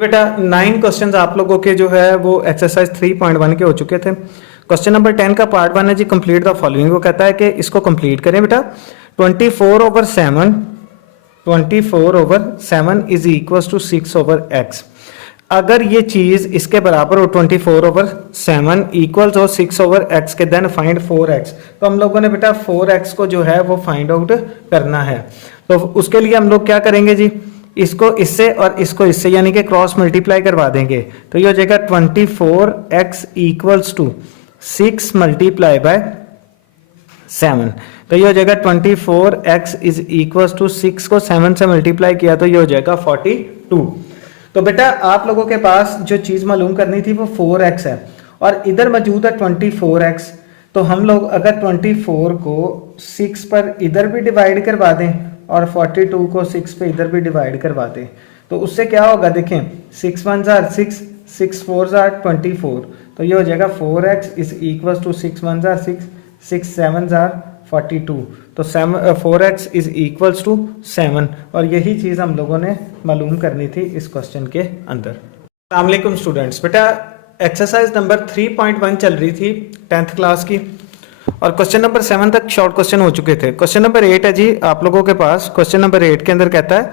बेटा 9 क्वेश्चंस आप लोगों के जो है वो एक्सरसाइज 3.1 के हो चुके थे। क्वेश्चन नंबर 10 का पार्ट 1 है जी, कंप्लीट द फॉलोइंग। वो कहता है कि इसको कंप्लीट करें बेटा। 24/7 इज इक्वल टू 6/x। अगर ये चीज इसके बराबर हो 24/7 इक्वल्स हो 6/x के, देन फाइंड 4x। तो हम लोगों ने बेटा 4x को जो है वो फाइंड आउट करना है। तो उसके लिए हम लोग क्या करेंगे जी, इसको इससे और इसको इससे यानी कि क्रॉस मल्टीप्लाई करवा देंगे। तो ये हो जाएगा 24x equals to 6 multiply by 7। तो ये हो जाएगा 24x इज इक्वल्स टू 6 को 7 से मल्टीप्लाई किया तो ये हो जाएगा 42। तो बेटा आप लोगों के पास जो चीज मालूम करनी थी वो 4x है और इधर मौजूद है 24x। तो हम लोग अगर 24 को 6 पर इधर भी डिवाइड करवा दें और 42 को 6 पे इधर भी डिवाइड करवा दें तो उससे क्या होगा, देखें 6 1 जार 6, 6 4 जार 24। तो ये हो जाएगा 4x इज इक्वल टू 6 1 जार 6, 6 7 जार 42। तो 4x इज इक्वल्स टू 7 और यही चीज़ हम लोगों ने मालूम करनी थी इस क्वेश्चन के अंदर। अस्सलाम वालेकुम स्टूडेंट्स, बेटा एक्सरसाइज नंबर 3.1 चल रही थी 10th क्लास की और क्वेश्चन नंबर 7 तक शॉर्ट क्वेश्चन हो चुके थे। क्वेश्चन नंबर 8 है जी आप लोगों के पास। क्वेश्चन नंबर 8 के अंदर कहता है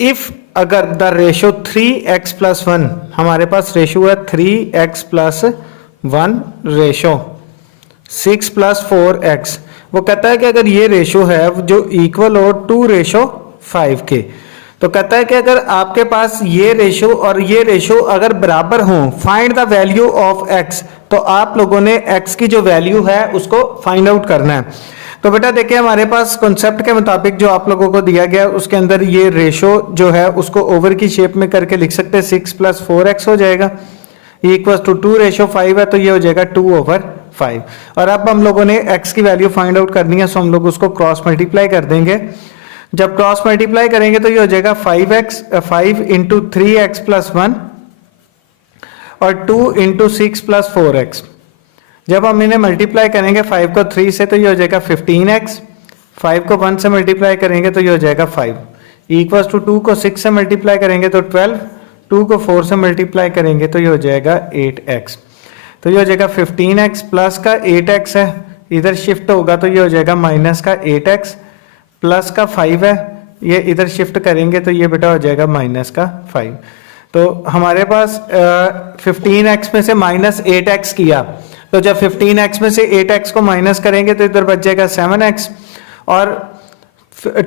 इफ अगर द रेशो 3x+1, हमारे पास रेशो है 3x+1 रेशो 6+4x। वो कहता है कि अगर ये रेशो है जो इक्वल हो 2:5 के, तो कहता है कि अगर आपके पास ये रेशो और ये रेशो अगर बराबर हों, find the value of x। तो आप लोगों ने x की जो वैल्यू है उसको फाइंड आउट करना है। तो बेटा देखिए हमारे पास कॉन्सेप्ट के मुताबिक जो आप लोगों को दिया गया उसके अंदर ये रेशो जो है उसको ओवर की शेप में करके लिख सकते हैं। 6+4x हो जाएगा इक्वल टू 2:5 है तो ये हो जाएगा 2/5। और अब हम लोगों ने x की वैल्यू फाइंड आउट करनी है, सो हम लोग उसको क्रॉस मल्टीप्लाई कर देंगे। जब क्रॉस मल्टीप्लाई करेंगे तो ये हो जाएगा 5 इंटू 3x+1 और 2 इंटू 6+4x। जब हम इन्हें मल्टीप्लाई करेंगे 5 को 3 से तो ये हो जाएगा 15x, 5 को 1 से मल्टीप्लाई करेंगे तो ये हो जाएगा 5 इक्वल्स टू 2 को 6 से मल्टीप्लाई करेंगे तो 12, 2 को 4 से मल्टीप्लाई करेंगे तो ये हो जाएगा 8x। तो ये हो जाएगा 15x प्लस का 8x है, इधर शिफ्ट होगा तो ये हो जाएगा माइनस का 8x प्लस का 5 है, ये इधर शिफ्ट करेंगे तो ये बेटा हो जाएगा माइनस का 5। तो हमारे पास 15x में से माइनस 8x किया, तो जब 15x में से 8x को माइनस करेंगे तो इधर बच जाएगा 7x और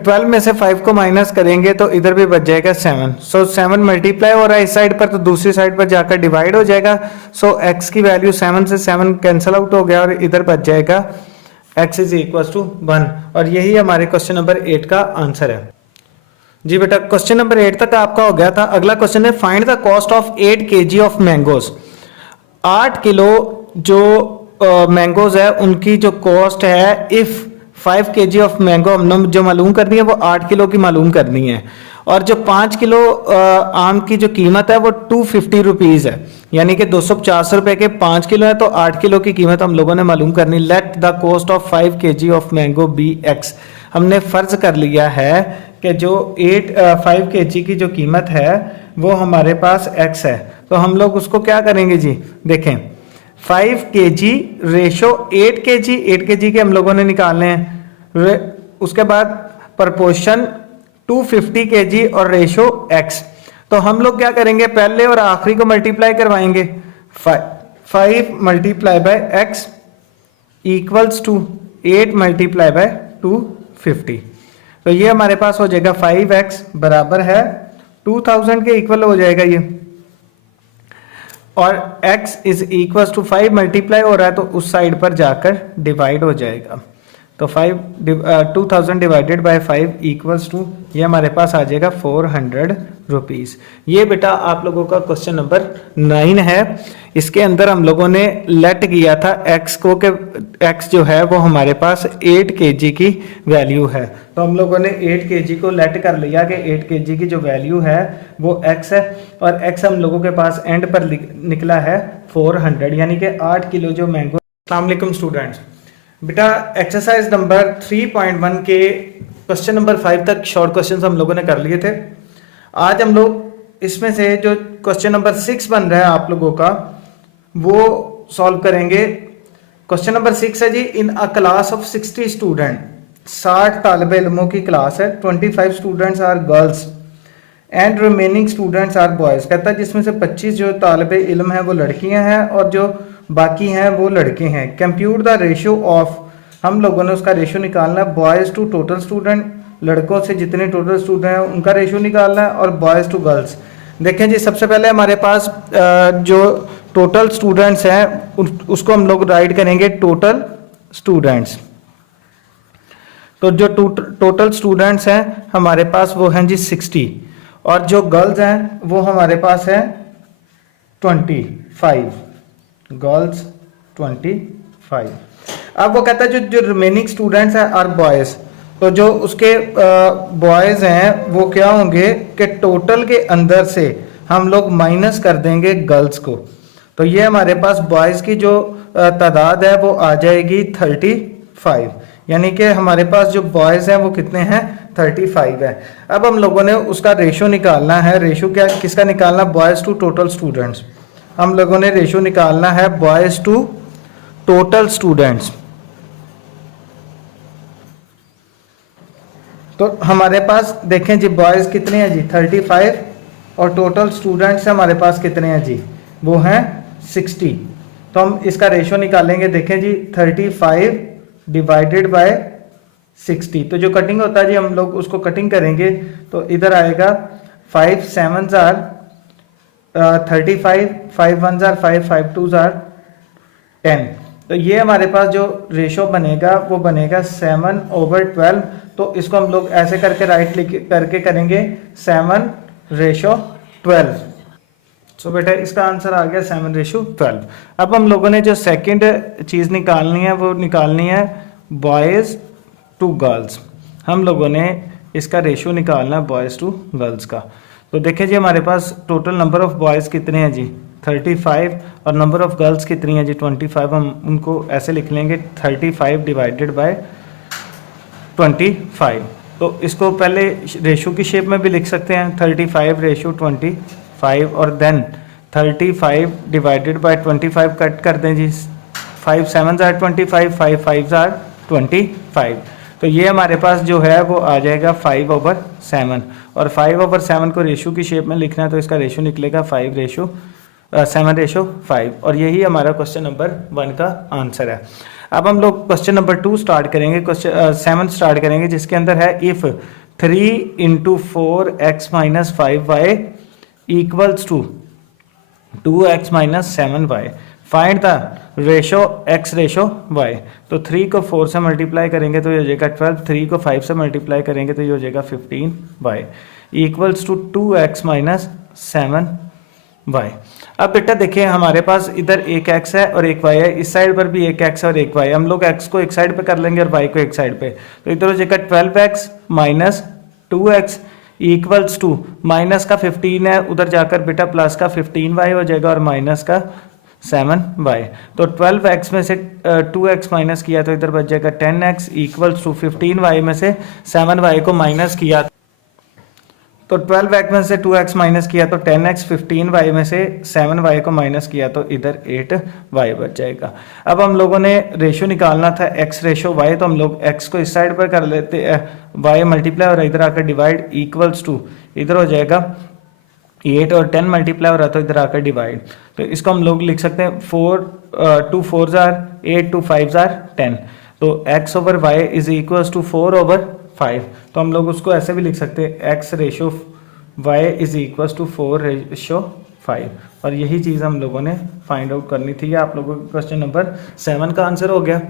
12 में से 5 को माइनस करेंगे तो इधर भी बच जाएगा 7। सो 7 मल्टीप्लाई हो रहा है इस साइड पर तो दूसरी साइड पर जाकर डिवाइड हो जाएगा। सो x की वैल्यू 7 से 7 कैंसिल आउट हो गया और इधर बच जाएगा x इज इक्वल टू 1 और यही हमारे क्वेश्चन नंबर 8 का आंसर है जी। बेटा क्वेश्चन नंबर 8 तक आपका हो गया था। अगला क्वेश्चन है find the cost of 8 kg of mangoes. 8 kilo जो मैंगोज है उनकी जो कॉस्ट है इफ 5 kg ऑफ मैंगो हमने जो मालूम करनी है वो 8 किलो की मालूम करनी है और जो 5 किलो आम की जो कीमत है वो 250 रुपीज है, यानी कि 250 रुपए के 5 किलो है तो 8 किलो की कीमत हम लोगों ने मालूम करनी। Let the cost of 5 kg of mango be x। हमने फर्ज कर लिया है कि जो 5 kg की जो कीमत है वो हमारे पास x है। तो हम लोग उसको क्या करेंगे जी, देखें 5 kg रेशो 8 kg के हम लोगों ने निकालने हैं। उसके बाद प्रपोर्शन 250 kg और रेशो x। तो हम लोग क्या करेंगे, पहले और आखिरी को मल्टीप्लाई करवाएंगे। 5 multiply by x equals to 8 multiply by 250। तो ये हमारे पास हो जाएगा 5x बराबर है 2000 के इक्वल हो जाएगा ये, और x is equal to 5 multiply हो रहा है तो उस साइड पर जाकर डिवाइड हो जाएगा। तो 2000 डिवाइडेड बाय 5 इक्वल्स टू ये हमारे पास आ जाएगा 400 रुपीज। ये बेटा आप लोगों का क्वेश्चन नंबर 9 है। इसके अंदर हम लोगों ने लेट किया था x को के x जो है वो हमारे पास 8 kg की वैल्यू है। तो हम लोगों ने 8 kg को लेट कर लिया कि 8 kg की जो वैल्यू है वो x है और x हम लोगों के पास एंड पर निकला है 400, यानी कि 8 किलो जो मैंगो। अस्सलाम वालेकुम स्टूडेंट्स, बेटा एक्सरसाइज नंबर 3.1 के क्वेश्चन नंबर 5 तक शॉर्ट क्वेश्चंस हम लोगों ने कर लिए थे। आज हम लोग इसमें से जो क्वेश्चन नंबर 6 बन रहा है आप लोगों का वो सॉल्व करेंगे। क्वेश्चन नंबर 6 है जी, in a class of 60 student, 60 तालिब इल्मों की क्लास है, 25 students are girls and remaining students are boys. कहता है जिसमें से 25 जो तालिब इल्म है वो लड़कियां हैं और जो बाकी हैं वो लड़के हैं। कंप्यूट द रेशियो ऑफ, हम लोगों ने उसका रेशियो निकालना है, बॉयज टू टोटल स्टूडेंट, लड़कों से जितने टोटल स्टूडेंट हैं उनका रेशियो निकालना है, और बॉयज टू गर्ल्स। देखें जी, सबसे पहले हमारे पास जो टोटल स्टूडेंट्स हैं उसको हम लोग राइट करेंगे टोटल स्टूडेंट्स। तो जो टोटल स्टूडेंट्स हैं हमारे पास वो हैं जी 60, और जो गर्ल्स हैं वो हमारे पास है 25, गर्ल्स 25। अब वो कहता है जो जो रिमेनिंग स्टूडेंट्स हैं आर बॉयज, तो जो उसके बॉयज हैं वो क्या होंगे कि टोटल के अंदर से हम लोग माइनस कर देंगे गर्ल्स को। तो ये हमारे पास बॉयज की जो तादाद है वो आ जाएगी 35, यानी कि हमारे पास जो बॉयज हैं वो कितने हैं 35 है। अब हम लोगों ने उसका रेशो निकालना है। रेशो क्या किसका निकालना, बॉयज टू टोटल स्टूडेंट्स। हम लोगों ने रेशो निकालना है बॉयज टू टोटल स्टूडेंट्स। तो हमारे पास देखें जी बॉयज कितने हैं जी 35, और टोटल स्टूडेंट्स हमारे पास कितने हैं जी, वो हैं 60। तो हम इसका रेशो निकालेंगे। देखें जी 35 डिवाइडेड बाय 60, तो जो कटिंग होता है जी हम लोग उसको कटिंग करेंगे तो इधर आएगा 5 7s are 35, 5 1s are 5, 5 2s are 10। तो ये हमारे पास जो रेशो बनेगा वो बनेगा 7/12। तो इसको हम लोग ऐसे करके राइट करके करेंगे 7/12। सो बेटा इसका आंसर आ गया 7/12। अब हम लोगों ने जो सेकंड चीज़ निकालनी है वो निकालनी है बॉयज़ टू गर्ल्स। हम लोगों ने इसका रेशियो निकालना है बॉयज़ टू गर्ल्स का। तो देखिए जी हमारे पास टोटल नंबर ऑफ़ बॉयज़ कितने हैं जी 35, और नंबर ऑफ़ गर्ल्स कितनी है जी 25। हम उनको ऐसे लिख लेंगे 35 डिवाइडेड बाय 25। तो इसको पहले रेशियो की शेप में भी लिख सकते हैं 35 रेशियो 25, और देन 35 डिवाइडेड बाय 25 कट कर दें जी, 5 7s आर 25, 5 5s आर 25। तो ये हमारे पास जो है वो आ जाएगा 5/7, और 5/7 को रेशियो की शेप में लिखना है तो इसका रेशियो निकलेगा 7/5, और यही हमारा क्वेश्चन नंबर 1 का आंसर है। अब हम लोग क्वेश्चन नंबर 2 स्टार्ट करेंगे, क्वेश्चन 7 स्टार्ट करेंगे, जिसके अंदर है if 3 × 4x - 5y equals to 2x - 7y, find the ratio x ratio y। तो 3 को 4 से मल्टीप्लाई करेंगे तो ये हो जाएगा 12, 3 को 5 से मल्टीप्लाई करेंगे तो ये हो जाएगा 15y equals to 2x - 7y। अब बेटा देखिए हमारे पास इधर एक x है और एक y है, इस साइड पर भी एक x है और एक y है। हम लोग x को एक साइड पे कर लेंगे और y को एक साइड पे, तो इधर हो जाएगा 12x - 2x equals to minus का 15 है, उधर जाकर बेटा प्लस का 15y हो जाएगा और माइनस का 7y। तो 12x में से 2x माइनस किया तो इधर बच जाएगा 10x इक्वल्स टू 15y में से 7y को माइनस किया तो 12x में से 2x माइनस किया तो 10x, 15y में से 7y को माइनस किया तो इधर 8y बच जाएगा। अब हम लोगों ने रेशियो निकालना था x रेशियो y, तो हम लोग x को इस साइड पर कर लेते y मल्टीप्लाई और इधर आकर डिवाइड इक्वल्स टू, इधर हो जाएगा 8 और 10 मल्टीप्लाई हो रहा तो इधर आकर डिवाइड। तो इसको हम लोग लिख सकते हैं 2 4s आर 8, 2 5s आर 10। तो x/y इज इक्वल्स टू 4/5। तो हम लोग उसको ऐसे भी लिख सकते हैं x ratio y is equals to 4/5। और यही चीज़ हम लोगों ने फाइंड आउट करनी थी। आप लोगों को क्वेश्चन नंबर 7 का आंसर हो गया।